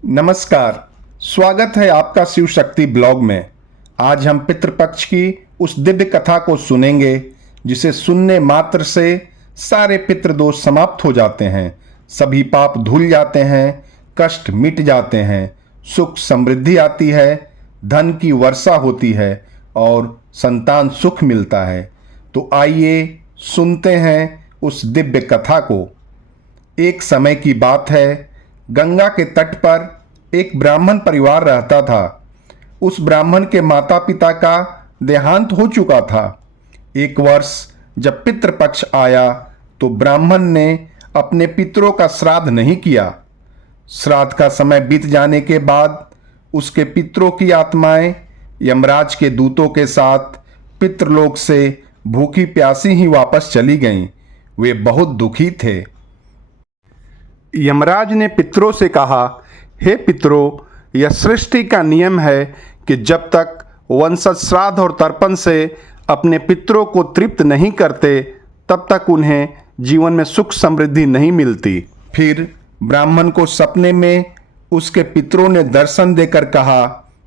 नमस्कार। स्वागत है आपका शिव शक्ति ब्लॉग में। आज हम पितृपक्ष की उस दिव्य कथा को सुनेंगे जिसे सुनने मात्र से सारे पितृदोष समाप्त हो जाते हैं, सभी पाप धुल जाते हैं, कष्ट मिट जाते हैं, सुख समृद्धि आती है, धन की वर्षा होती है और संतान सुख मिलता है। तो आइए सुनते हैं उस दिव्य कथा को। एक समय की बात है, गंगा के तट पर एक ब्राह्मण परिवार रहता था। उस ब्राह्मण के माता पिता का देहांत हो चुका था। एक वर्ष जब पितृपक्ष आया तो ब्राह्मण ने अपने पितरों का श्राद्ध नहीं किया। श्राद्ध का समय बीत जाने के बाद उसके पितरों की आत्माएं यमराज के दूतों के साथ पितृलोक से भूखी प्यासी ही वापस चली गईं। वे बहुत दुखी थे। यमराज ने पितरों से कहा, हे पितरों, यह सृष्टि का नियम है कि जब तक वंशज श्राद्ध और तर्पण से अपने पितरों को तृप्त नहीं करते तब तक उन्हें जीवन में सुख समृद्धि नहीं मिलती। फिर ब्राह्मण को सपने में उसके पितरों ने दर्शन देकर कहा,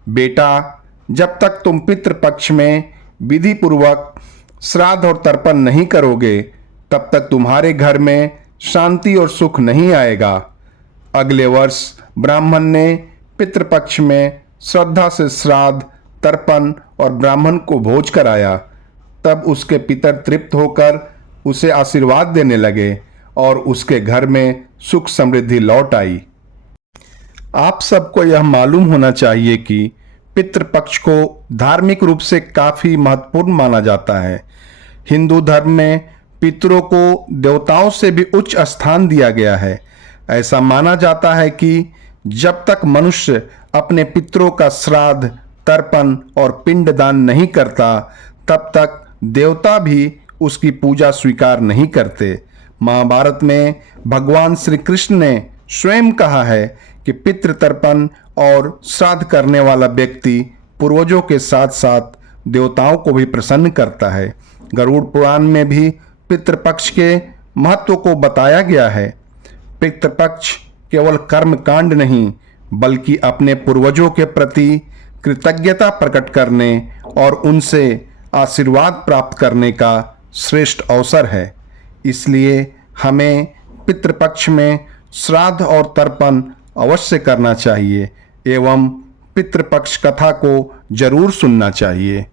बेटा, जब तक तुम पितृपक्ष में विधि पूर्वक श्राद्ध और तर्पण नहीं करोगे तब तक तुम्हारे घर में शांति और सुख नहीं आएगा। अगले वर्ष ब्राह्मण ने पितृपक्ष में श्रद्धा से श्राद्ध, तर्पण और ब्राह्मण को भोज कराया। तब उसके पितर तृप्त होकर उसे आशीर्वाद देने लगे और उसके घर में सुख समृद्धि लौट आई। आप सबको यह मालूम होना चाहिए कि पितृपक्ष को धार्मिक रूप से काफी महत्वपूर्ण माना जाता है। हिंदू धर्म में पितरों को देवताओं से भी उच्च स्थान दिया गया है। ऐसा माना जाता है कि जब तक मनुष्य अपने पितरों का श्राद्ध, तर्पण और पिंडदान नहीं करता तब तक देवता भी उसकी पूजा स्वीकार नहीं करते। महाभारत में भगवान श्री कृष्ण ने स्वयं कहा है कि पितृ तर्पण और श्राद्ध करने वाला व्यक्ति पूर्वजों के साथ साथ देवताओं को भी प्रसन्न करता है। गरुड़ पुराण में भी पितृपक्ष के महत्व को बताया गया है। पितृपक्ष केवल कर्म कांड नहीं बल्कि अपने पूर्वजों के प्रति कृतज्ञता प्रकट करने और उनसे आशीर्वाद प्राप्त करने का श्रेष्ठ अवसर है। इसलिए हमें पितृपक्ष में श्राद्ध और तर्पण अवश्य करना चाहिए एवं पितृपक्ष कथा को जरूर सुनना चाहिए।